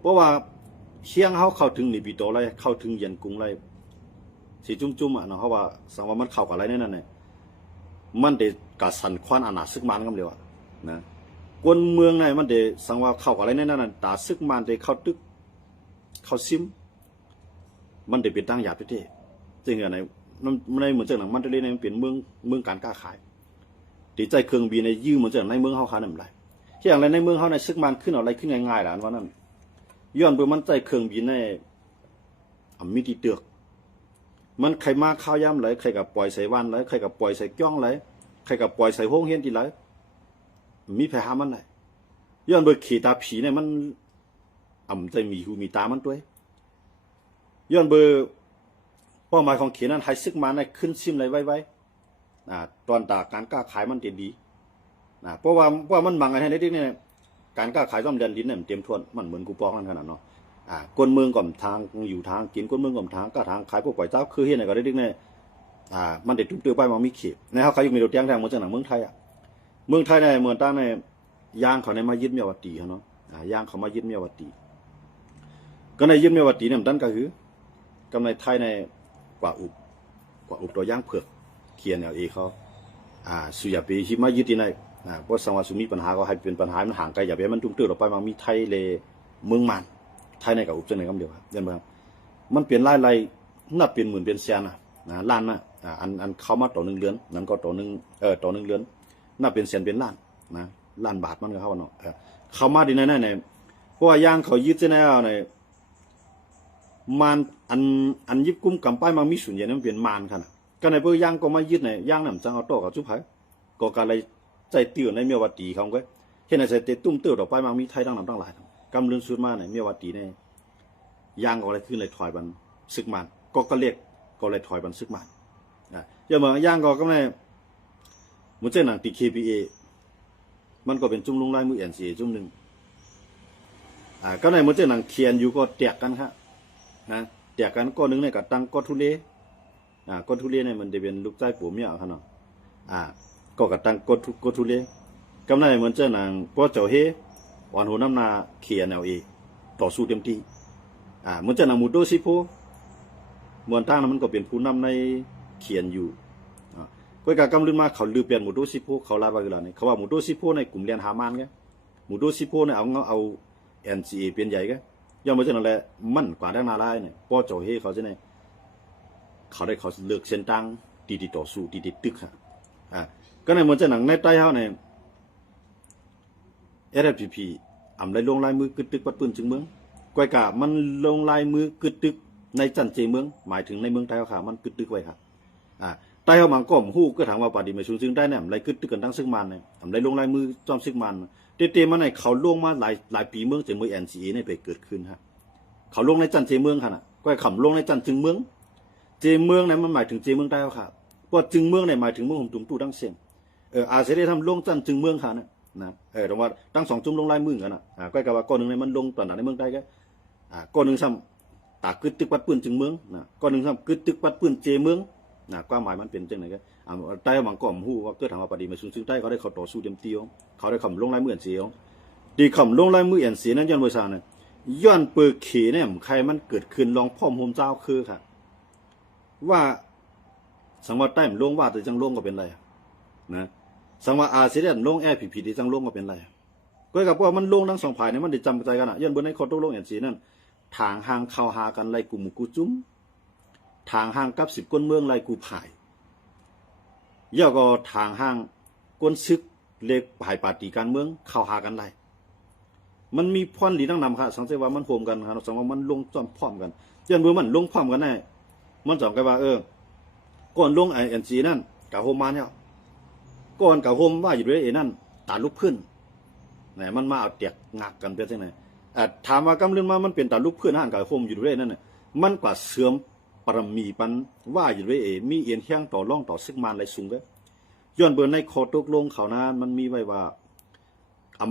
เพราะว่าเชียงเข้าถึงนิบิโตไรเข้าถึงเย็นกุ้งไรสีจุ่มๆอ่ะเนาะเขาว่าสังว่ามันเข้ากับอะไรนั่นน่ะมันเดกะสันควันอาณาซึกมันกันเดียวอ่ะนะกวนเมืองในมันเดสังว่าเข้ากับอะไรนั่นน่ะตาซึกมันเดเข้าตึกเข้าซิมมันเดเป็นตั้งหยาบเท่ๆจริงๆในในเหมือนจังหนังมันเดเลยในมันเป็นเมืองการค้าขายตีใจเครื่องบินในยืมเหมือนจังในเมืองเขาขายนั่นไรที่อย่างไรในเมืองเขาในซึกมันขึ้นอะไรขึ้นง่ายๆล่ะว่านั่นย้อนเบอร์มันใจเครื่องบินในมีที่เตือกมันใครมาข้าวย่ำไหลใครกับปล่อยใส่วันไหลใครกับปล่อยใส่จ้องไหลใครกับปล่อยใส่ห้องเฮียนที่ไหลมีแผลหามันไหลย้อนเบอร์ขี่ตาผีเนี่ยมันใจมีหูมีตามันตัวย้อนเบอร์เป้าหมายของเขียนนั้นให้ซึกมันในขึ้นซิมไหลไว้ตอนตาการกล้าขายมันดีเพราะว่ามันบังอะไรได้เนี่ยการกล้าขายซ่อมเดินดินเนี่ยเต็มทวนมันเหมือนกูปองนั่นขนาดเนาะกวนเมืองก่อมทางอยู่ทางกินกวนเมืองก่อมทางก็ทางขายพวกปล่อยเจ้าคือเฮียนก็ได้ดิเนี่ยมันเด็ดตุ้มเตือไปมันมีเขียในเขาขายอยู่มีรถย่างแทงเหมือนจากหนังเมืองไทยเมืองไทยในเมืองตั้งในย่างเขาในมายึดเมียวตีเขาเนาะย่างเขามายึดเมียวตีก็ในยึดเมียวตีเนี่ยดันก็คือกำไรไทยในกว่าอุบตัวย่างเผือกเขียนเอาเอเขาสุยาปีที่มายึดที่ไหนเพราะสังวาสุมีปัญหาก็ให้เป็นปัญหามันห่างไกลอย่าไปมันตุ้มเตือออกไปมันมีไทยเลยเมืองมันไทยในกับอุบจังไหนคำเดียวครับเห็นไหมครับมันเปลี่ยนไล่นับเป็นหมื่นเป็นแสนล้านอันเข้ามาต่อ1 เดือนนั้นก็ต่อ1 ต่อ1 เดือนนับเป็นแสนเป็นล้านล้านบาทมันก็เข้าเนาะเข้ามาดีแน่เนี่ยเพราะว่าย่างเขายึดใช่ไหมเนี่ยมันอันยิบกุ้มกำป้ายมันมีส่วนใหญ่นั้นเป็นมานขนาดก็ในเพื่อย่างก็มายึดเนี่ยย่างนั่นจังเอาโต๊ะกับจุ๊บไผ่ก็การอะไรใจเตือนในเมียวตีเขาก็เห็นในใจเตะตุ้มเตือนออกไปมันมีไทยตั้งหลายกำลืนสุดมาเนี่ยเมียวตีเนี่ยย่างก็อะไรขึ้นเลยถอยบันซึกมันก็เรียกก็เลยถอยบันซึกมันอย่ามาย่างก็ในเหมือนเจ้าหนังตี KPA มันก็เป็นจุ่มลงลายมือNCAจุ่มหนึ่งก็ในเหมือนเจ้าหนังเขียนอยู่ก็แตกกันครับแตกกันก็นึงในกับตังก็ทุเรก็ทุเรเนี่ยมันจะเป็นลูกใจปู่เมียเขาเนาะก็กับตังก็ทุเรกำไรเหมือนเจ้าหนังป้อเจ้าเฮวันหัวน้ำนาเขียนเอาเอต่อสู้เต็มที่เหมือนเจ้าหนังมูโตซิโพมวนตั้งนั้นมันก็เป็นผู้นำในเขียนอยู่ก็การกำลืนมาเขาลือเปลี่ยนมูโตซิโพเขาลาบากิลาเนี่ยเขาว่ามูโตซิโพในกลุ่มเรียนฮามานไงมูโตซิโพเนี่ยเอาNCA เป็นใหญ่ไงย่อมมาจากนั่นแหละมั่นกว่าด้านนาลายเนี่ยป้อเจ้าเฮเขาจะเนี่ยเขาได้เขาเลือกเส้นตั้งดีต่อสู้ดีตึกก็ในเหมือนจะหนังในใต้เขาเนี่ยSFPP ได้ลงลายมือกึดตึกปัดปืนจึงเมืองก้อยกะมันลงลายมือกึดตึกในจันเจเมืองหมายถึงในเมืองไทยเขามันกึดตึกไว้ครับใต้เขามังก้อมหู้ก็ถามว่าปฏิมาชุนซึ่งได้เนี่ยไรกึดตึกกันทั้งซึ่งมันเนี่ยได้ลงลายมือจอมซึ่งมันเตมันในเขาลงมาหลายปีเมืองจากเมืองNCAเนี่ยไปเกิดขึ้นฮะเขาลงในจันเจเมืองค่ะก้อยขำลงในจันจึงเมืองเจเมืองเนี่ยมันหมายถึงเจเมืองใต้เขาครับเพราะจึงเมืองเนี่ยหมายถึงเมืองหุ่มตุ้มตู้ดังเสียงอาเสด็จทำลงจันจึงเมืองค่ะนะแต่ว่าตั้ง2 จุ่มลงลายมือกันก้อยกับว่าก้อนหนึ่งในมันลงตอนไหนในเมืองใต้ก็ก้อนหนึ่งซ้ำตากึดตึกปัดปืนจึงเมืองก้อนหนึ่งซ้ำกึดตึกปัดปืนเจเมืองความหมายมันเป็นจังไหนก็ใต้บางก้อมหูว่าเกิดถามว่าปฏิมาซึ่งใต้เขาได้เขาต่อสู้เต็มที่เขาได้ขำลงลายมือเสียดีขำลงลายมือเสียนั้นย้อนบริษัทเนี่ยย้อนเปิดเขเนี่ยใครมันเกิดขึ้นลองพ่อมโฮมเจ้าคือค่ะว่าสังวาใต้มันลงว่าแต่จังลงก็เป็นไรนะสังวาอาเซียนลงFPPที่จังลงก็เป็นไรก็กับว่ามันลงทั้ง2 ฝ่ายเนี่ยมันได้จำใจกันย้อนบนในคอตกลงNCAนั่นทางห่างเข้าหากันไล่กลุ่มกูจุ้มทางห่างกับ10 ก้นเมืองไล่กูผายย่อก็ทางห่างก้นซึกเล็กผายปาตีการเมืองเข้าหากันไล่มันมีพรดีตั้งนำค่ะสังเกตว่ามันโฮมกันครับสังว่ามันลงจอมพร้อมกันย้อนเมื่อมันลงพร้อมกันแน่มันจอมกันว่าก่อนลงNCAนั่นกับโฮมมาเนี่ยก่อนกับโฮมว่าอยู่ด้วยนั่นตาลุกขึ้นเนี่ยมันมาเอาเตียกงักกันเป็นยังไงถามว่ากำลังมามันเป็นตาลุกขึ้นห่างกับโฮมอยู่ด้วยนั่นน่ะมันกว่าเสื่อมปรมีปันว่าอยู่ด้วยมีเอียนแข้งต่อร่องต่อซึกมันอะไรสูงก็ย้อนเบอร์ในคอตกลงเขานะมันมีไว้ว่า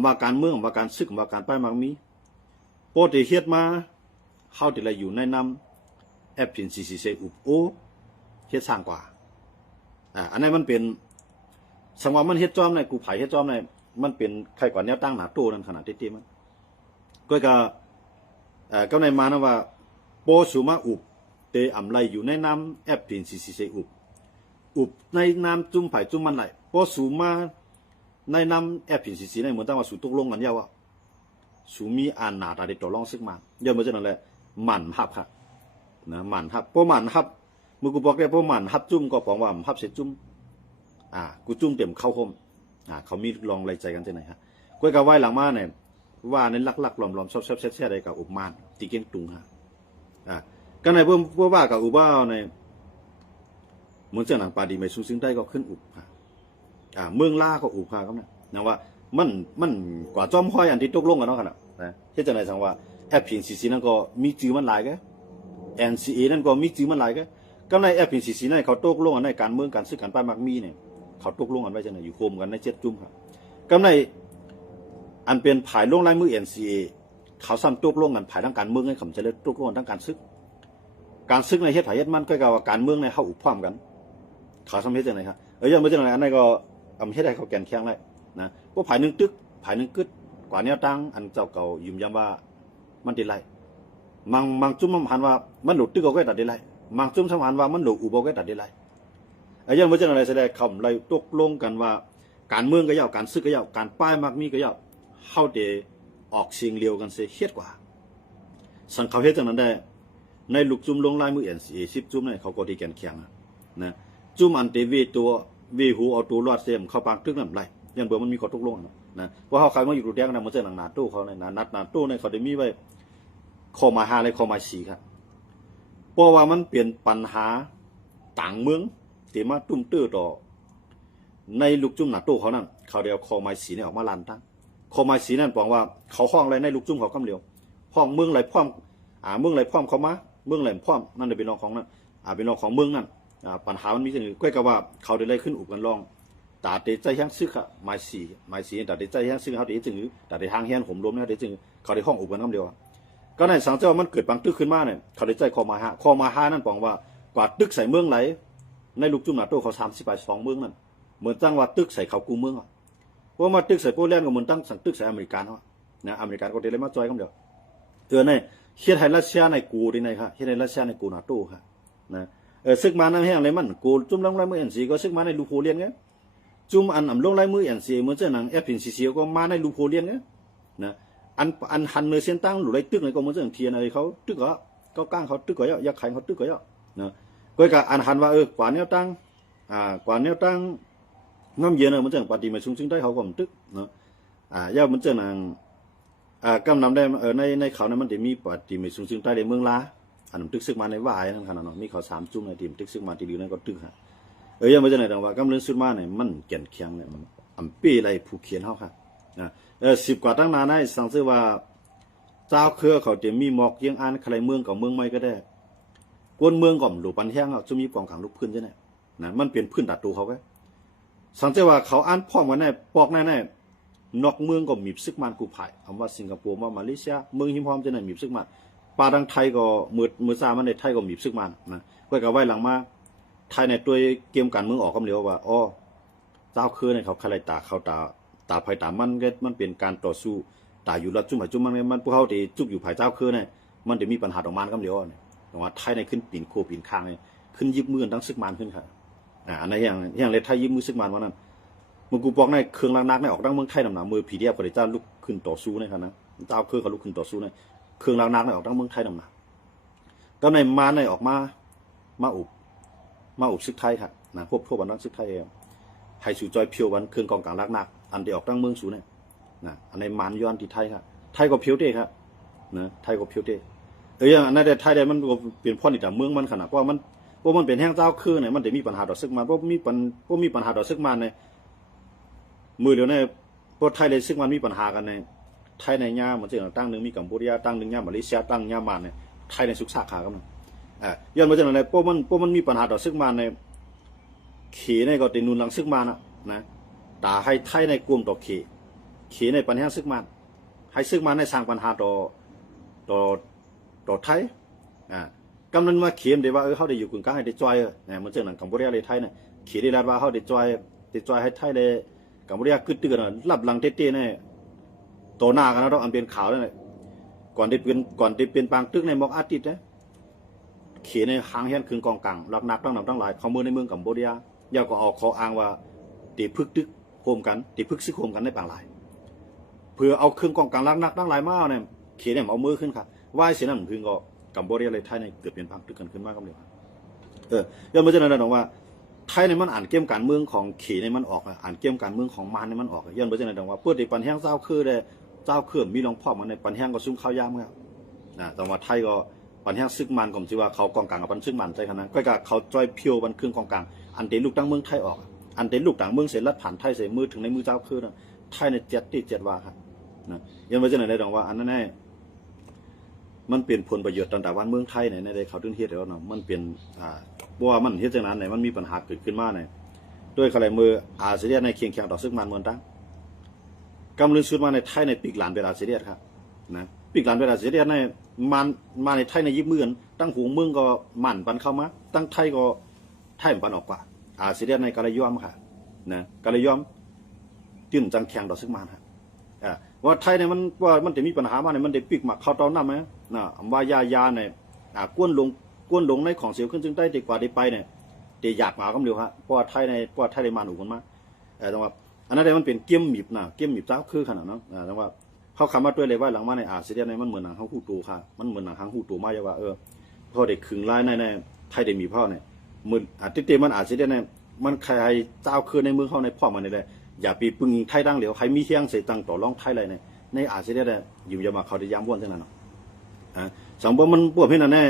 ว่าการเมืองว่าการซึกว่าการป้ายมังมีโปรตีเฮ็ดมาเข้าติอะไรอยู่ในน้ำFPCC อุบโอเฮ็ดสร้างกว่าอันนี้มันเป็นสังว่ามันเฮ็ดจอมในกูไผ่เฮ็ดจอมในมันเป็นใครกว่าแนวตั้งหนาโตนั่นขนาดเต็มมันก็ ก็ในมานะว่าโปสูมาอุบเตอำไลอยู่ในน้ำแอปพินซีซีอุบในน้ำจุ่มไผ่จุ่มมันไหลโปสูมาในน้ำแอปพินซีซีในเหมือนตั้งว่าสูตกลงกันเยาว่าสูมีอ่านหนาตาเด็ดต่อรองซึกมาเยอะเหมือนจะนั่นแหละหมันฮับค่ะนะหมันฮับโปหมันฮับมือกูบอกได้โปหมันฮับจุ่มก็บอกว่าฮับเสร็จจุ่มกูจุ่มเต็มเข้าห่มเขามีลองไรใจกันที่ไหนฮะก้อยกะไว้หลังมาเนี่ยว่าในลักๆหลอมๆชอบแช่ๆอะไรกับอุบมานตีเก่งตุงฮะก็ในเพื่อว่ากับอุบ้าในเหมือนเจ้าหนังปาดีไม่สู้ซึ่งได้ก็ขึ้นอุบค่ะเมืองล่าก็อุบค่ะครับนะว่ามันกว่าจอมห้อยอันที่ตกลงกันเนาะขนาดนะเช่นจะไหนสังว่าแอปพินซีซีนั่นก็มีจื่อมันหลายแก NCA นั่นก็มีจื่อมันหลายแกก็ในแอปพินซีซีนั่นเขาตกลงกันในการเมืองการซื้อการป้ายมักมีเนี่ยเขาตกลงกันไว้จะไหนอยู่โฮมกันใน7 จุ่มครับก็ในอันเป็นผายลงลายมือ NCA เขาซ้ำตกลงกันผายทั้งการเมืองให้ขำจะเลยตกลงทั้งการซึกในเฮ็ดผายเฮ็ดมันก็กล่าวว่าการเมืองในเข้าอุบพร้อมกันเขาซ้ำเฮ็ดจะไหนครับยังไม่จะไหนอันนั้นก็เฮ็ดให้เขาแกนแข็งเลยนะพวกผายหนึ่งตึกผายหนึ่งกึดกว่าแนวตั้งอันเจ้าเก่ายืมย้ำว่ามันติดไรมังจุ่มมันหันว่ามันหลุดตึกเอาไว้ตัดได้ไรมังจุ่มสมหันว่ามันหลุดอุบเอาไว้ตัดได้ไรยังไม่จะไหนแสดงคำไรตกลงกันว่าการเมืองก็ยาวการซึกก็ยาวการป้ายมักมีก็ยาวเข้าเดออกเสียงเลียวกันเสียเฮ็ดกว่าสังเขาเฮ็ดจากนั้นได้ในลูกจุ่มลงลายมือNCA 10 จุ่มเนี่ยเขาก็ดีแกนแข็งนะจุ่มอันเตวีตัววีหูเอาตัวรอดเสียมเข้าปากตึกนั่นไรยันเบื่อมันมีข้อตกลงนะเพราะเขาขายมาอยู่ดูแดงนะมันจะหนังนาตู้เขาในนัดนาตู้ในเขาได้มีไว้ข้อมา5และข้อมา4ครับเพราะว่ามันเปลี่ยนปัญหาต่างเมืองที่มาตุ้มตื้อต่อในลูกจุ่มนาตู้เขานั่นเขาเดียวข้อมา4เนี่ยออกมาลันตั้งข้อมา4นั่นบอกว่าเขาห้องอะไรในลูกจุ่มเขากำเดียวห้องเมืองไรพร้อมเมืองไรพร้อมเขามาเมืองไรพร้อมนั่นเป็นรองของนั่นเป็นรองของเมืองนั่นปัญหามันมีอย่างอื่นก็กับว่าเขาได้ไล่ขึ้นอุบกันลองตาเตใจแห้งซึกอะไม้สีตาเตใจแห้งซึกเขาเตจึงตาเตทางแห้งผมล้มเนี่ยเตจึงเขาได้ห้องอุบกันน้ำเดียวก็ในสังเจ้ามันเกิดบางตึกขึ้นมาเนี่ยเขาได้ใจคอมาห้านั่นบอกว่ากว่าตึกใส่เมืองไหลในลูกจุ่มหนาโต้เขา2 เมืองนั่นเหมือนตั้งว่าตึกใส่เขากูเมืองเพราะมาตึกใส่โปแลนด์ก็เหมือนตั้งสั่งตึกใส่อเมริกันนะอเมริกันก็ได้เลยมาจอยกันเดียวเตือนในเฮ็ดให้รัสเซียในกูดีในครับเฮ็ดให้รัสเซียในกูนาโต้ค่ะนะซึกมานั่นแห้งอะไรมันกูจุ่มลงลายมือNCAก็ซึกมาในลูกโพเลียนไงจุ่มอันลงลายมือNCAเหมือนเจ้าหนังFPCCก็มาในลูกโพเลียนไงนะอันหันเนื้อเส้นตั้งหรือไรตึกไหนก็เหมือนเจ้าเทียนอะไรเขาตึกก็ก้างเขาตึกก็เยอะยักษ์ไข่เขาตึกก็เยอะนะก็กับอันหันว่ากว่าแนวตั้งกว่าแนวตั้งน้ำเย็นเหมือนเจ้าปฏิมาชุ่มได้เขาก็มันตึกเนาะย่าเหมือนเจ้าหนังกำนำได้ในเขานั้นมันจะมีปฏิมาชุ่มได้ในเมืองลาอันนั้นตึกซึกมาในวายนั่นขนาดนั้นมีเขา3 จุ่มในทีมตึกซึกมาทีเดียวนั่นก็ตึกฮะยังไม่จะไหนแต่ว่ากำลังซึกมาเนี่ยมันแก่นแข็งเนี่ยมันปีอะไรผู้เขียนเขาค่ะ10 กว่าตั้งนานได้สังเกตว่าเจ้าเครือเขาจะมีหมอกยังอ่านใครเมืองกับเมืองไม่ก็ได้กวนเมืองก่อมหลูปันแห้งจะมีปองขังลูกพื้นใช่ไหมนะมันเปลี่ยนพื้นดัดตูเขาไว้สังเกตว่าเขาอ่านพร้อมกันแน่ปอกแน่นอกเมืองก็มีซึกมันกูไผ่คำว่าสิงคโปร์มาเลเซียเมืองหิมพร้อมจะไหนมีซึกมันปาดังไทยก็มือซามันในไทยก็มีซึกมันนะก็กับไว้หลังมาไทยในตัวเกมการเมืองออกกำเดียวว่าอ๋อเจ้าเครือเนี่ยเขาใครตาเขาตาภัยตามันเป็นการต่อสู้ตาอยู่แล้วจุ่มมันพวกเขาที่จุกอยู่ภายเจ้าคือเนี่ยมันจะมีปัญหาออกมากันเดียวเนี่ยแต่ว่าไทยในขึ้นปีนโคปีนข้างเนี่ยขึ้นยิบมือทั้งซึกมันขึ้นค่ะอันนั้นอย่างเลยไทยยิบมือซึกมันวันนั้นมึงกูบอกในเครื่องล้างนักในออกดังเมืองไทยนำหนามือผีเดียบกับเจ้าลุกขึ้นต่อสู้เนี่ยครับนะเจ้าคือเขาลุกขึ้นต่อสู้เนี่ยเครื่องล้างนักในออกดังเมืองไทยนำหนาก็ในมาในออกมาอุบซึกไทยค่ะนะพวกบันดังซึกไทยให้สู่จอยเพียววันเครื่องกองกลางล้างนักอันเดียวออกตั้งเมืองสูเนี่ยนะอันในมันย้อนที่ไทยครับไทยก็เพียวเต้ครับนะไทยก็เพียวเต้อย่างอันนั้นแต่ไทยได้มันก็เปลี่ยนพ่อนี่แต่เมืองมันขนาดว่ามันเป็นแห้งเจ้าคือเนี่ยมันจะมีปัญหาต่อซึกมันเพราะมีปัญหาต่อซึกมันในมือเดียวเนี่ยเพราะไทยเลยซึกมันมีปัญหากันในไทยในย่ามันจะตั้งหนึ่งมีกัมพูชาตั้งหนึ่งย่ามาเลเซียตั้งย่ามันเนี่ยไทยในสุกซากขากันมันย้อนมาจากไหนเพราะมันมีปัญหาต่อซึกมันในขี่ในก็ตินุนหลังซึกมันนะตาให้ไทยในกลุ่มต่อขี่ในปัญหาซึกมันให้ซึกมันในสร้างปัญหาต่อไทยกำนันมาเขียนได้ว่าเขาได้อยู่กึ่งกลางให้ได้จอยเนี่ยมันเจอหนังกัมพูชาเลยไทยเนี่ยเขียนได้แล้วว่าเขาได้จอยให้ไทยเลยกัมพูชากึศตื่นรับหลังเต้ๆเนี่ยโตหน้ากันแล้วต้องอันเป็นข่าวเนี่ย ก่อนได้เป็นปางตึกในมอกอาทิตย์นะเขียนในหางเฮียนคืนกองกลางลักนักตั้งนำตั้งหลายเขาเมืองในเมืองกัมพูชาย่าก็ออกขออ้างว่าตีพึกตึกโฮมกันตีพึกซึกโฮมกันในปางหลายเพื่อเอาเครื่องกองกลางลักนักตั้งหลายมาเนี่ยเขียนเนี่ยเอามือขึ้นค่ะไหว้เสียนั่นพึงก็กัมพูชาเลยไทยในเกิดเป็นปางตึกกันขึ้นมากก็เลยย้อนมาจากนั้นนะว่าไทยในมันอ่านเกมการเมืองของเขียนในมันออกอ่านเกมการเมืองของมันในมันออกย้อนมาจากนั้นว่าเพื่อที่ปันแห้งเจ้าคือได้เจ้าเครื่องมีรองพ่อมันในปันแห้งก็ซุ้มข้าวยามครับแต่ว่าไทยก็ปันแห้งซึกมันผมคิดว่าเขากองกลางกับปันซึกมันใจขนาดก็เขาจอยเพียวบันเครื่องกองกลางอันเดลูกตั้งเมืองไทยออกอันเดลูกต่างเมืองเสร็จลัดผ่านไทยเสียมือถึงในมือเจ้าคือไทยในเจ็ดว่าครับย้อนมาจากนั้นได้ดองว่าอันนั้นแน่มันเป็นผลประโยชน์ต่างๆวันเมืองไทยในเขาถึงเฮ็ดแล้วเนาะมันเป็นเพราะว่ามันเฮ็ดจังนั้นมันมีปัญหาเกิดขึ้นมาด้วยขลายมืออาเซียนในเคียงแข่งต่อซึกมันเมืองตั้งกำลังสุดมาในไทยในปีกหลานเวลาอาเซียนครับนะปีกหลานเวลาอาเซียนในมันมาในไทยในยิบมือนตั้งหูเมืองก็มันปันเข้ามาตั้งไทยก็ไทยปันออกกว่าอาเซียนในกาลยอมค่ะนะกาลยอมตื่นจังแข่งต่อซึกมันครับว่าไทยเนี่ยมันว่ามันจะมีปัญหามาเนี่ยมันได้ปีกหมักเข้าเตาหน้าไหมนะว่ายาเนี่ยก้วนลงในของเสียวขึ้นจึงได้ดีกว่าได้ไปเนี่ยเดี๋ยวอยากมาก็เร็วฮะเพราะว่าไทยได้มาหนุกันมาแต่ว่าอันนั้นมันเป็นเกี่ยมหมิบนะเกี่ยมหมิบเจ้าคือขนาดนั้นแต่ว่าเขาคำว่าด้วยเลยว่าหลังมาในอาเซียนในมันเหมือนหนังฮังฮูตูค่ะมันเหมือนหนังฮังฮูตูมาอย่างว่าพอเด็กขึงไล่ในไทยได้มีพ่อเนี่ยเหมือนติเตมันอาเซียนในมันใครเจ้าคือในเมืองเขาในพ่อมันนี่แหละอย่าปีปึงไทยดังเหลียวใครมีเที่ยงเสียตังต่อรองไทยอะไรเนี่ยในอาเซียนเนี่ยอยู่จะมาเขาได้ย้ำวนเท่านั้นเนาะสังคมมันปวดเพี้ยนนั่นแน่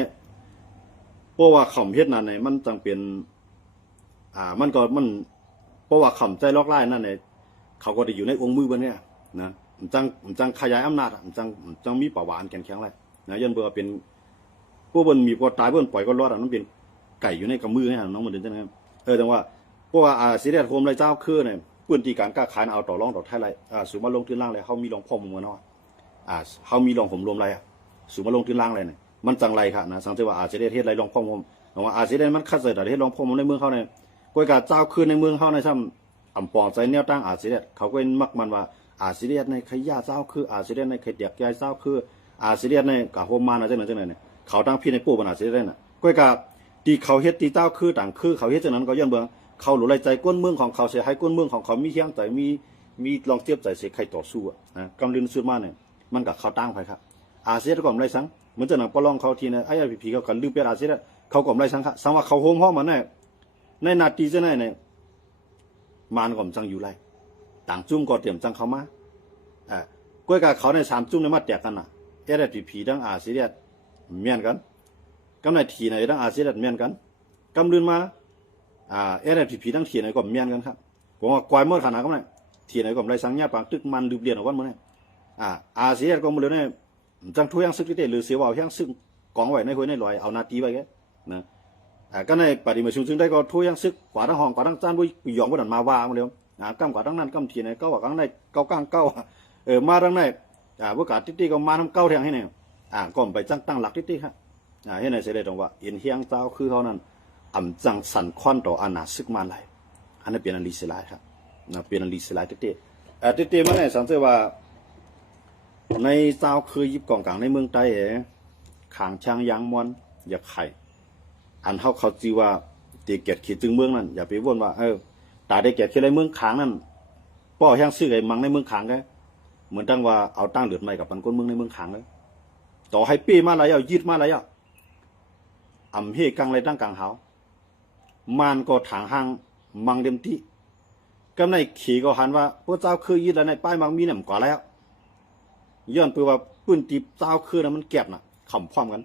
เพราะว่าข่มเพี้ยนนั่นเนี่ยมันจังเป็นมันเพราะว่าข่มใจลอกไล่นั่นเนี่ยเขาก็ได้อยู่ในองค์มือบนเนี่ยนะมันจังขยายอำนาจมันจังมีป่าวานแข็งเลยนะยันเบอร์เป็นพวกบนมีพอตายบนปล่อยก็รอดมันเป็นไก่อยู่ในกำมือให้น้องมันเดินจังนั้นแต่ว่าเพราะว่าอาเซียนโฮมไรเจ้าคือเนี่ยพื้นที่การก้าขายเอาต่อรองต่อไทยไรสูงมาลงทุนล่างเลยเขามีรองพ่อมึงมาเนาะเขามีรองผมรวมไรสูงมาลงทุนล่างเลยเนี่ยมันจังไรค่ะนะสังเกตว่าอาเซียนเทศไรรองพ่อผมว่าอาเซียนมันคัดเสร็จแต่เทศรองพ่อผมในเมืองเขาเนี่ยก้อยกาเจ้าคืนในเมืองเขาในซ้ำอ่ำปองใจแนวตั้งอาเซียนเขาก็มักมันว่าอาเซียนในขยะเจ้าคืออาเซียนในขยะแก่เจ้าคืออาเซียนในกะโฮมมานะจังไหนเนี่ยเขาตั้งพี่ในปู่บรรดาอาเซียนน่ะก้อยกาตีเขาเฮ็ดตีเจ้าคือต่างคือเขาเฮ็ดจังนั้นก็ย้อนเบื้องเขาหลุดใจก้นเมืองของเขาเสียให้ก้นเมืองของเขามีเฮียงใจมีลองเทียบใจเสียใครต่อสู้กำลังสุดมาเนี่ยมันกับเขาตั้งไปครับอาเซียนก็ไม่ไรสังเหมือนจะหนังปลองเขาทีนะไอ้ผีเขากันลืมเป็นอาเซียนเขาก็ไม่ไรสังครับสังว่าเขาโฮมห้องมันในนาทีจะเนี่ยมันก็จังอยู่ไรต่างจุ่มก็เตรียมจังเขามาก้อยกับเขาใน3 จุ่มในมาแตกกันน่ะไอ้ผีดังอาเซียนเมียนกันกำในทีไหนดังอาเซียนเมียนกันกำลืนมาผีทั้งทีไหนก็เมียนกันครับผมว่าควายเมื่อขนาดก็ไม่ทีไหนก็ไม่สังญาปังตึกมันลืมเรียนออกวันเมื่อไงอาเซียนก็มาเลยเนี่ยจังทั่วยังซึกที่เตหรือเสียวเอายังซึกกองไว้ในหัวในลอยเอานาทีไว้แกนะก็ในปฏิมาชุมซึ่งได้ก็ทั่วยังซึกกว่าทั้งห้องกว่าทั้งจานบุยหยองบุดันมาว่ามาเร็วกำกว่าทั้งนั้นกำทีไหนก็ว่าทั้งในเก้าก้างเก้ามาทั้งในพวกกาติ๊กก็มาทำเก้าแทงให้เนี่ยก็ไปตั้งหลักติ๊กครับให้ในเสด็จตรงว่าเอ็นเฮียงเจ้าคือเขานั้นจังสันควันต่ออาณาซึกมาไหลอันนั้นเป็นอันลีสลายครับเป็นอันลีสลายติ๊กมันเนี่ยสังเกตว่าในเจ้าคือยิบกองกลางในเมืองใต้ขางช้างยางมวนอย่าไข่อันเขาจีว่าตีเกียรติขีดจึงเมืองนั่นอย่าไปว่นว่าตาได้เกียรติขีดในเมืองขางนั่นป้อแห้งซื้อไอ้มังในเมืองขางไงเหมือนตั้งว่าเอาตั้งเลือดใหม่กับปันก้นเมืองในเมืองขางเลยต่อให้ปี้มาอะไรยืดมาอะไรเฮกังอะไรตั้งกลางหาวมันก็ถางห้างมังเต็มที่ก็ในขี่ก็หันว่าพระเจ้าคือยืดแล้วในป้ายมังมีหนำกว่าแล้วย้อนไปว่าปืนตีเจ้าคือนะมันแก็บน่ะขำพร้อมกัน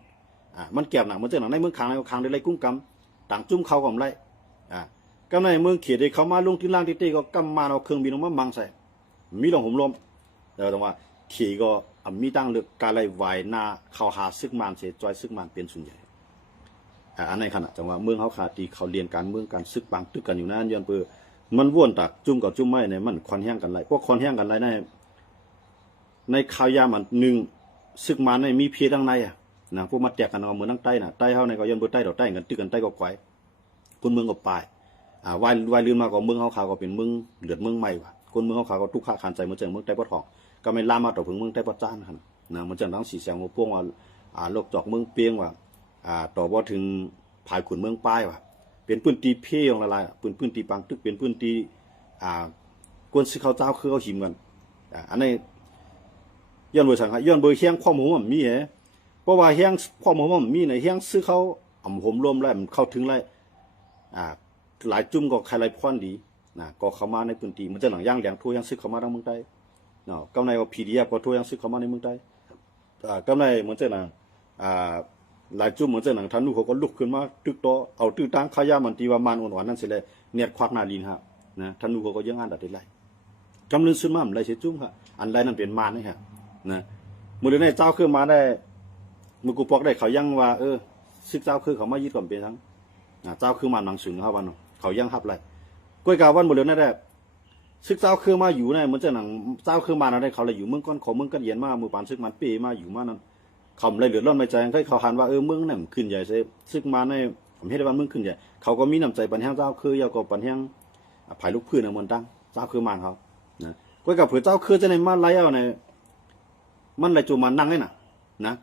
มันแก็บน่ะมันจะหนังในเมืองขางในขางได้ไรกุ้งกำต่างจุ่มเขาก็ไม่ไรก็ในเมืองเขียดได้เขามาลงที่ล่างที่ตีก็กำมาเอาเครื่องบินออกมามังใส่มีหลงผมลมแต่ว่าขี่ก็มีตั้งเลือกการไล่ไหวหน้าเขาหาซึกมันเสียจอยซึกมันเป็นส่วนใหญ่อันในขณะจังว่าเมืองเขาขาดตีเขาเรียนการเมืองการซึกบางตึกกันอยู่นั่นย้อนเปื่อมันว่นตักจุ่มกับจุ่มไม่เนี่ยมันคอนแห้งกันไรพวกคอนแห้งกันไรในข่าวยามันหนึ่งซึกมันในมีเพียดังในนะพวกมาแจกกันเอาเหมือนตั้งใต้น่ะใต้เขาในก็ย้อนเปื่อใต้ดอกใต้กันตึกกันใต้ก็ไกวคนเมืองก็ปลายวายลืมมาก็เมืองเขาขาวก็เป็นเมืองเหลือดเมืองใหม่ว่ะคนเมืองเขาขาวก็ทุกข้าขานใจเมืองเมืองใต้ปอดหอกก็ไม่ลามมาต่อถึงเมืองใต้ปอดจ้านขนาด นะมันจะต้องสีแสงหัวป้วงว่าโลกจอกเมืองเปียงว่าต่อบ่ถึงภายขุนเมืองป้ายว่าเป็นพื้นที่เพ่ของละลายพื้นที่ปังตึกเป็นพื้นที่กวนซื้อข้าวเจ้าคือเขาหิมกันอันนี้ย้อนเบอร์สังหารย้อนเบอร์เฮียงความหัวมันมีเหรอเพราะว่าเฮียงความหัวมันมีในเฮียงซื้อเขาอ่ำหมรวมแล้วมันเข้าถึงไรหลายจุ่มก็ใครไรพอนดีนะก็เข้ามาในพื้นที่มันจะหลังย่างแหลงทั่วยังซื้อเข้ามาทางเมืองใต้เนาะกำไรว่าพีดีเอฟก็ทั่วยังซื้อเข้ามาในเมืองใต้กำไรเหมือนเจ้าหนังหลายจุ่มเหมือนเจ้าหนังท่านนู้เขาก็ลุกขึ้นมาตึกโตเอาตึกตั้งขยะมันตีว่ามันอ่อนๆนั่นเสร็จเลยเนี่ยควักนาลินฮะนะท่านนู้เขาก็ยังงานดัดได้ไรกำลังซื้อมาอะไรเสียจุ่มค่ะอันไรนั่นเป็นมันนี่ฮะนะมือเดียวในเจ้าคือมาได้มือกูปอกได้เขายังว่าซึกเจ้าคือเขามายึดก่อนเป็นทั้งเจ้าคือมันหนังสือครับวันเขายังฮับไรก้อยกาวันมือเดียวนั่นแหละซึกเจ้าคือมาอยู่เนี่ยเหมือนเจ้าหนังเจ้าคือมาอะไรเขาเลยอยู่เมืองก้อนของเมืองกันเย็นมามือปานซึกมันเปมาอยู่มานั่นเขาเลยเหลือร้อนไม่ใจเขาหันว่าเมืองนั่นขึ้นใหญ่เสียซึกมาในผมเห็นได้ว่าเมืองขึ้นใหญ่เขาก็มีน้ำใจปัญญาเจ้าคือยาก็ปัญญาภายลูกพื้นในเมืองตั้งเจ้าคือมันเขานะก้อยกับเผื่อเจ้าคือจะในมาไล่เอาในมันเลยจูมันนั่งให้นะ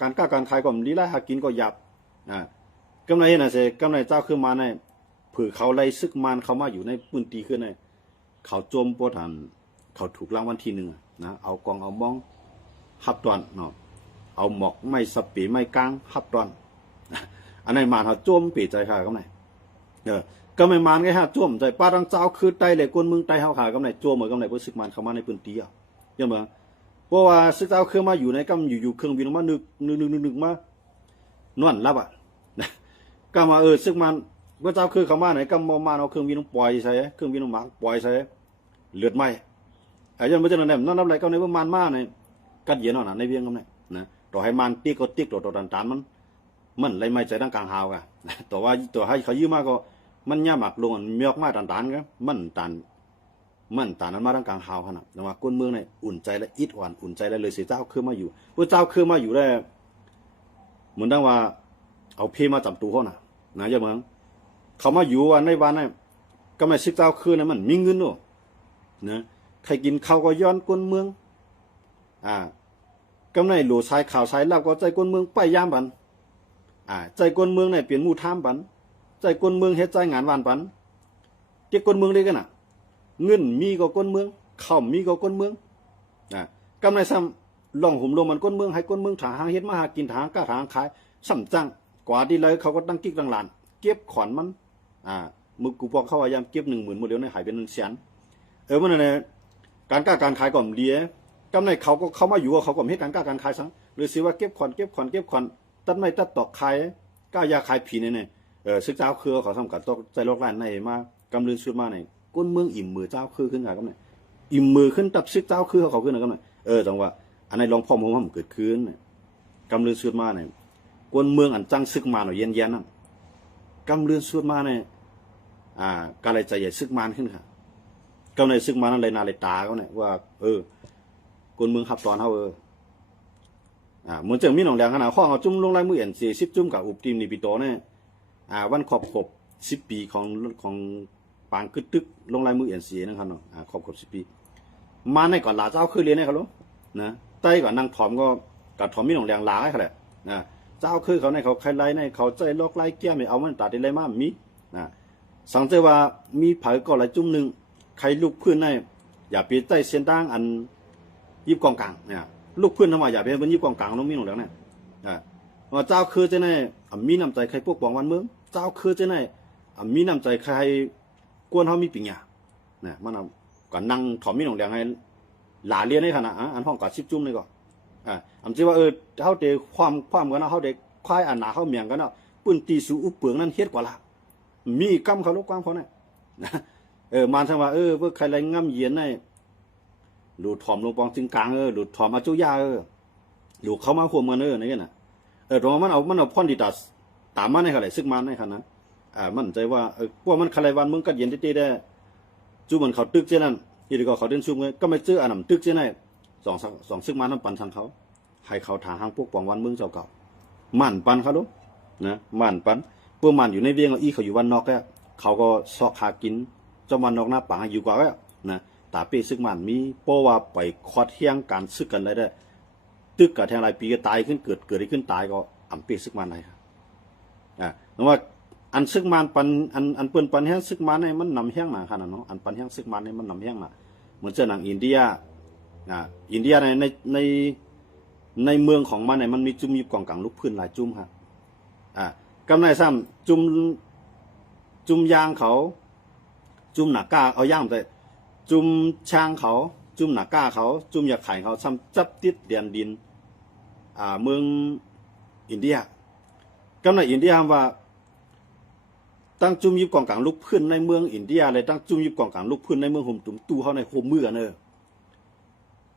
การก้าการขายก็ลีไล่หากินก็หยับกำไรน่ะเสกำไรเจ้าคือมาในเผื่อเขาไล่ซึกมันเขามาอยู่ในพื้นที่ขึ้นในเขาโจมโปรถันเขาถูกรางวัลที่หนึ่งนะเอากองเอามองฮับตอนเนาะเอาหมอกไม่สปีไม่กลางฮับตอนอันไหนมาเขาโจมปีใจค่ะกำไรก็ไม่มันไงฮะโจมใจป้าดังเจ้าคือไตเลยกวนมึงไตเขาขากำไรโจมเหมือนกำไรเพื่อซึกมันเขามาในพื้นที่ยังเหมือนเพราะว่าซึกเจ้าเครื่องมาอยู่ในกำอยู่เครื่องบินมานึกมานวลรับก็มาซึกมันพระเจ้าคือเขามาไหนกำมาเอาเครื่องบินปล่อยใส่เครื่องบินหมักปล่อยใส่เลือดไหมยันไม่เจริญแหนมนั่นรับอะไรก็ในว่ามันมาในกัดเย็นเอาในเวียงกำไรนะต่อให้มันติ๊กก็ติ๊กตัวตันมันไรไม่ใจดังกลางหาวกันต่อว่าตัวให้เขายืมมาก็มันย่าหมักลงมันมีออกมาตันกันมันตันนั้นมาดังกลางหาวขนาดแต่ว่าก้นเมืองเนี่ยอุ่นใจและอิดอ่อนอุ่นใจและเลยเสียเจ้าคือมาอยู่พระเจ้าคือมาอยู่ได้เหมือนดังว่าเอาเพมาจับตัวเขานะอย่าเหมือนเขามาอยู่วันในวันนั้นก็ไม่ซึกเจ้าคือนะมันมีเงินเนาะนะใครกินข้าวก็ย้อนก้นเมืองก็ไม่หลูชายข่าวชายเล่าก็ใจก้นเมืองไปย่ามปันใจก้นเมืองเนี่ยเปลี่ยนมู่ท่ามปันใจก้นเมืองเฮ็ดใจงานวานปันเจ๊ก้นเมืองได้กันน่ะเงินมีก็ก้นเมืองข้าวมีก็ก้นเมืองกำไรซ้ำลองหุ่มลงมันก้นเมืองให้ก้นเมืองถางเฮ็ดมาหากินถางก้าถางขายซ้ำจังกว่าดีเลยเขาก็ตั้งกิ๊กตั้งหลานเก็บขอนมันมึงกูบอกเขาว่ายามเก็บ10,000หมดเดียวในหายเป็น100,000มันเนี่ยการก้าการขายก็ดีกำไรเขาก็เข้ามาอยู่เขาก็เฮ็ดการก้าการขายซังหรือสิว่าเก็บขอนตัดไม้ตัดตอกขายก้ายาขายผีเนี่ยซึกเจ้าคือเขาทำกับตอกใจโลกล้านในมากำลืนสุดมาในก้นเมืองอิ่มมือเจ้าคือขึ้นกันก็เนี่ยอิ่มมือขึ้นตับซึกเจ้าคือเขาขึ้นกันก็เนี่ยจังว่าอันในลองพ่อมมันเกิดขึ้นกำลืนสุดมาเนี่ยก้นเมืองอันจังซึกมาหน่อยเย็นนั่นกำลืนสุดมาเนี่ยการอะไรใจใหญ่ซึกมันขึ้นค่ะก็ในซึกมันนั่นเลยนาเลยตาเขาเนี่ยว่าก้นเมืองขับตอนเขาเหมือนจะมีหนองแดงขนาดข้อเอาจุ่มลงลายมือ40จุ่มกับอุบตีมนิปิโตเนี่ยวันขอบ10 ปีของปางกึดตึกลงลายมือนะครับเนาะขอบ10 ปีมาในก่อนลาเจ้าคือเรียนให้เขาลูกนะใต้ก่อนนางถอมก็กับถอมมีหนองแดงลาให้เขาแหละเจ้าคือเขาในเขาใครไล่ในเขาใจโลกไล่เกี้ยไม่เอามันตัดได้ไรมามีสังเกตว่ามีเผยก่อนหลายจุ่มหนึ่งใครลูกพื้นในอย่าไปใต้เส้นตั้งอันยิบกองกลางเนี่ยลูกพื้นทำไมอย่าไปเป็นยิบกองกลางน้องมีหนองแดงเนี่ยว่าเจ้าคือจะในมีน้ำใจใครพวกปองวันเมืองเจ้าคือจะในมีน้ำใจใครกวนเขามีปิ่งยาเนี่ยมันก่อนนั่งถอมมีหนองแดงให้หลาเรียนให้ขนาดอันห้องกัด10 จุ่มเลยก่อนอันที่ว่าเขาเด็กความกันนะเขาเด็กควายอันหนาเขาเมียงกันเนาะปุ่นตีสูอุปเปลืองนั่นเฮ็ดกว่าละมีกำเขาลูกกว้างเขาเนี่ยมันทำว่าเพื่อใครไรง่ำเย็นในหลุดถอมลงปองจึงกลางหลุดถอมอาจุยาหลุดเขามาข่มกันนี่กันน่ะตรงมันเอาพ่นดีตัสตามมันในขณะซึกมันในขณะมันใจว่าพวกมันใครวันมึงกัดเย็นตีได้จูมันเขาตึกเช่นนั้นที่ก็เขาเดินซุ่มเลยก็ไม่เจออันนั้นตึกเช่นนั้นสองซึกมันนั่นปันทางเขาให้เขาทางห้างพวกปองวันเมืองเจ้าเก่ามันปันเขาดูนะมันปันพวกมันอยู่ในเวียงอีเขาอยู่วันนอกแล้วเขาก็ซอกหากินเจ้ามันนอกหน้าป่าอยู่กว่าแล้วนะตาเป้ซึกมันมีเพราะว่าไปคอดเฮียงการซึกกันเลยได้ ตึกกับแทงหลายปีก็ตายขึ้นเกิดได้ขึ้นตายก็อำเปซึกมันได้ครับแต่ว่าอันซึกมันปันอันเปิ้นปันแห้งซึกมันเนี่ยมันนำแห้งหนาขนาดเนาะอันปันแห้งซึกมันเนี่ยมันนำแห้งหนาเหมือนเจ้าหนังอินเดียอินเดียในเมืองของมันเนี่ยมันมีจุ่มยิบกองกลางลูกพื้นหลายจุ่มครับกำไรซ้ำจุ่มยางเขาจุ่มหนักก้าเอาย่างแต่จุ่มช้างเขาจุ่มหนักก้าเขาจุ่มยาไข่เขาซ้ำจับติดเดียนดินเมืองอินเดียกำไรอินเดียว่าตั้งจุ่มยิบกองกลางลูกพื้นในเมืองอินเดียเลยตั้งจุ่มยิบกองกลางลูกพื้นในเมืองห่มตุ่มตู้เขาในโฮมมือกันเนอะ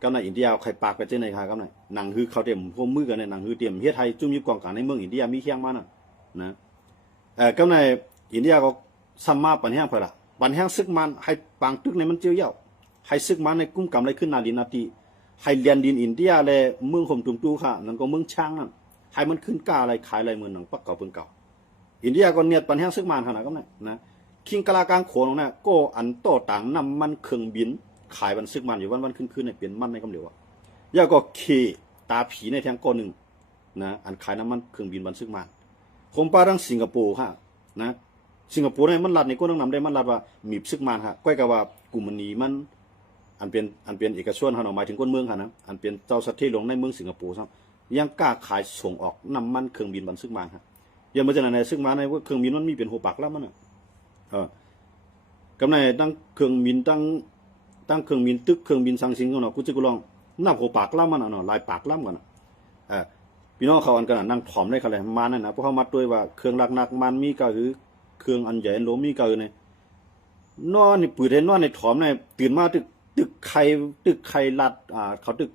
กำไรอินเดียใครปากไปเจ้าไหนครับกำไรหนังฮือเขาเตรียมโฮมมือกันในหนังฮือเตรียมเฮ็ดไทยจุ่มยิบกองกลางในเมืองอินเดียมีเคียงมานะกำไรอินเดียก็ซ้ำมาปันแห้งเพล่ะปันแห้งซึกมันให้ปางตึกในมันเจียวเย่าให้ซึกมันในกุ้มกำไรขึ้นนาดินนาทีให้เลียนดินอินเดียเลยเมืองห่มตุ่มตู้ค่ะนั่นก็เมืองช้างนั่นให้มันขึ้นกล้าอะไรขายอะไรเหมือนหนังปักเก่าเปิงเก่าอินเดียก็เนียดปันแห้งซึกมันขนาดนั้นนะคิงกลากลางโขนเนี่ยก็อันโตต่างนำมันเครื่องบินขายมันซึกมันอยู่วันขึ้นในเปลี่ยนมันในกำเหลวย่าก็เคตาผีในแทงก้อนหนึ่งนะอันขายน้ำมันเครื่องบินมันซึกมันผมป้าทั้งสิงคโปร์ค่ะนะสิงคโปร์เนี่ยมันรัดในก้นต้องนำได้มันรัดว่ามีซึกมันค่ะก้อยกับว่ากลุ่มมันนี้มันอันเป็นเอกชนค่ะหมายถึงก้นเมืองค่ะนะอันเป็นเจ้าสัตย์ที่ลงในเมืองสิงคโปร์ยังกล้าขายส่งออกน้ำมันเครื่องบินมันซึกมันค่ะยังไม่ใช่ในซึกมันในว่าเครื่องบินมันมีเป็นหัวปากแล้วมันกำไรตั้งเครื่องบินตั้งเครื่องบินตึกเครื่องบินสังสิงเนาะกูจะกูลองนับหัวปากล่ำมันเนาะลายปากล่ำกันพี่น้องเขาอันกันนั่งถ่อมได้เขาเลยมันนั่นนะเพราะเขามัดด้วยว่าเครื่องหนักมันมีก็คือเครื่องอันใหญ่อันโหลมีก็คือเนี่ยนอนนี่ปืดให้นอนในถ่อมเนี่ยตื่นมาตึกไข่ลัดเขาตึก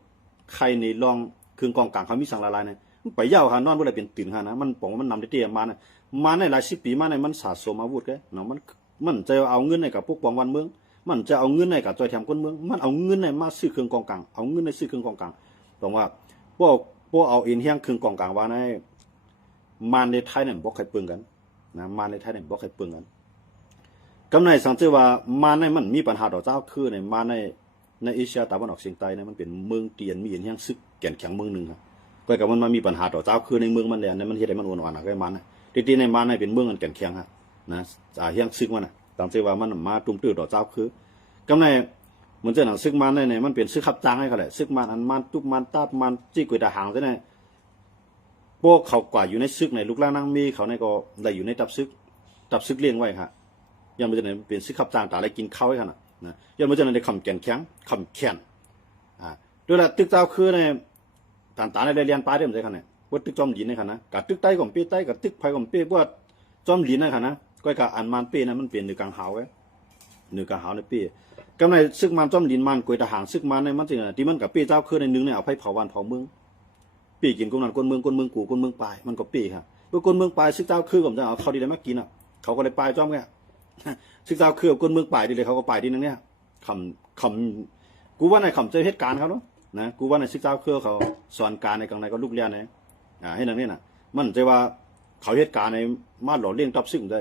ไข่ในรองเครื่องกองกลางเขามีสั่งละลายเนี่ยไปเย่าค่ะนอนเมื่อไรเป็นตื่นค่ะนะมันป๋องมันนำได้เตี้ยมาในหลายสิบปีมาในมันสะสมอาวุธแกเนาะมันจะเอาเงินในกับพวกปองวันเมืองมันจะเอาเงินในกับจอยแถมก้นเมืองมันเอาเงินในมาซื้อเครื่องกองกลางเอาเงินในซื้อเครื่องกองกลางบอกว่าพวกเอาอินเฮียงเครื่องกองกลางว่าในมันในไทยเนี่ยบอกใครเปลืองกันนะมันในไทยเนี่ยบอกใครเปลืองกันกำในสังเกตว่ามันในมันมีปัญหาต่อเจ้าคือในมันในเอเชียตะวันออกเฉียงใต้เนี่ยมันเป็นเมืองเตียนมีอินเฮียงซึกแก่นแข็งเมืองหนึ่งครับก็กับมันมีปัญหาต่อเจ้าคือในเมืองมันเนี่ยในมันเฮ็ดให้มันอ่อนๆนะก็มันที่ในมันในเป็นเมืองอันแก่นแข็งครับนะเฮียงซึกมันตามที่ว่ามันมาตุ้มตื้อต่อเจ้าคือกำในเหมือนเจ้าหนังซึกมันเนี่ยมันเป็นซึกขับจ้างให้เขาแหละซึกมันอันมันตุกมันตาบมันจี้กุยตาหางใช่ไหมพวกเขากว่าอยู่ในซึกในลูกล่างนั่งมีเขาในก็ได้อยู่ในตับซึกเลี้ยงไว้ค่ะยังไม่จะไหนเป็นซึกขับจ้างแต่อะไรกินข้าวไว้ขนาดนะยังไม่จะไหนได้คำแก่นแข็งคำแข็งด้วยละตึกเจ้าคือในฐานในเรียนปลายเดิมใช่ขนาดว่าตึกจอมหลินในขนาดกับตึกใต้ของเป้ใต้กับตึกไผ่ของเป้ว่าจอมหลินในขนาดก็กับอันมันเป้นั้นมันเปลี่ยนหนึ่งกลางหาวไว้หนึ่งกลางหาวในเป้กำในซึกมันจอมหลินมันกุยตาหางซึกมันในมันจริงที่มันกับเป้เจ้าคือในหนึ่งเนี่ยเอาไปเผาวันเผาเมืองปีกินคนนั้นคนเมืองกูคนเมืองปลายมันก็ปีครับเมื่อคนเมืองปลายซึกเจ้าคือผมจะเอาเขาดีเลยมากินอ่ะเขาก็เลยปลายจ้อมแค่ซึกเจ้าคือคนเมืองปลายดีเลยเขาก็ปลายที่นั่นเนี่ยคำกูว่าในคำเจอเหตุการณ์เขาเนาะนะกูว่าในซึกเจ้าคือเขาสอนการในกลางในก็ลูกเลี้ยนเนี่ยให้นั่นนี่นะมันจะว่าเขาเหตุการณ์ในมาหล่อเลี้ยงตับซึกได้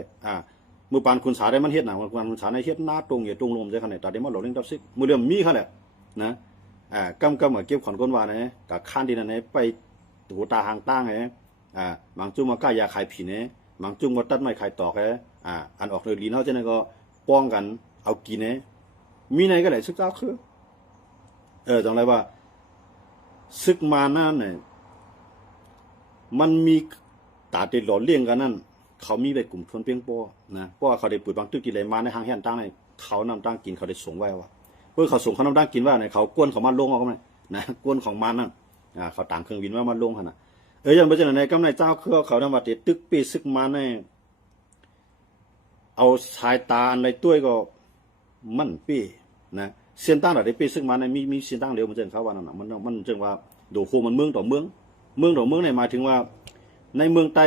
มือปานคุณสาได้มันเฮ็ดนะมือปานคุณสาในเฮ็ดหน้าตรงอย่าตรงลมใจขนาดแต่ได้มาหล่อเลี้ยงตับซึกมือเรื่องมีเขาแหละนะกำเหมือนเก็บขอนก้นวานเนี่ยกับข้านดินเนี่ยไปหูตาหางตั้งเนี่ยบางจุ่มมาก้ายาขายผีเนี่ยบางจุ่มมาตัดไม้ขายตอกเนี่ยอันออกเลยลีนเขาจะเนี่ยก็ป้องกันเอากินเนี่ยมีในก็ไหนซึกเจ้าคือจังไรว่าซึกมานั่นเนี่ยมันมีตาติดหล่อเลี้ยงกันนั่นเขามีไปกลุ่มชนเพียงป้อนะเพราะว่าเขาได้ปุ๋ยบางตึกกินเลยมาในห้างแห่งตั้งเนี่ยเขานำตั้งกินเขาได้ส่งไว้ว่าเพื่อเขาส่งเขานำตั้งกินว่าเนี่ยเขาก้นเขามาลงเอาไงนะก้นของมันนั่นเขาต่างเครื่องบินว่ามันลงขนาดยังไม่ใช่ในกำในเจ้าคือเขาทำวัดติดตึกปีซึกมาเนี่ยเอาสายตาอะไรตัวก็มันปีนะเส้นตั้งอะไรปีซึกมาเนี่ยมีเส้นตั้งเร็วมันเจงเขาว่านั่นมันเจงว่าดูโคมันเมืองต่อเมืองเนี่ยหมายถึงว่าในเมืองใต้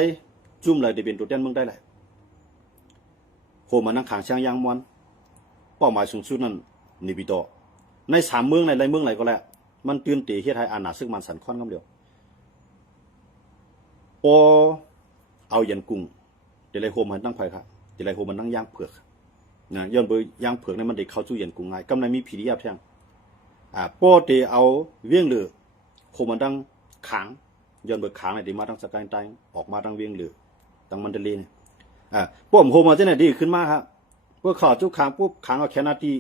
จุ่มเลยจะเป็นตัวแทนเมืองใต้แหละโคมันนั่งขางช่างยางมวนเป้าหมายสูงสุดนั่นนิบิโตใน3เมืองในไรเมืองไหนก็แล้วมันตื่นตีเฮ็ดให้อาณาซึกมันสันค่อนคำเดียวพอเอายันกุ้งเดี๋ยวไรโคมันตั้งไผ่ครับเดี๋ยวไรโคมันตั้งย่างเผือกนะย้อนไปย่างเผือกในมันเด็กเข้าจู่ยันกุ้งง่ายกำไรมีผีดิยาบแท่งพอเดี๋ยวเอาเวียงเหลือโคมันตั้ง ค้างย้อนเบิกค้างเนี่ยที่มาทางสกายใต้ออกมาทางเวียงเหลือทางมันเดลีเนี่ยพวกผมโฮมาที่ไหนดีขึ้นมาครับพวกเขาจุกค้างปุ๊บค้างเอาแค่นาที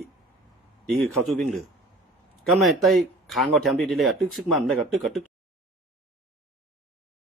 ดีคือเขาจุเวียงเหลือกำไรใต้ค้างก็แถมดีเลยตึกซึกมันได้ก็ตึก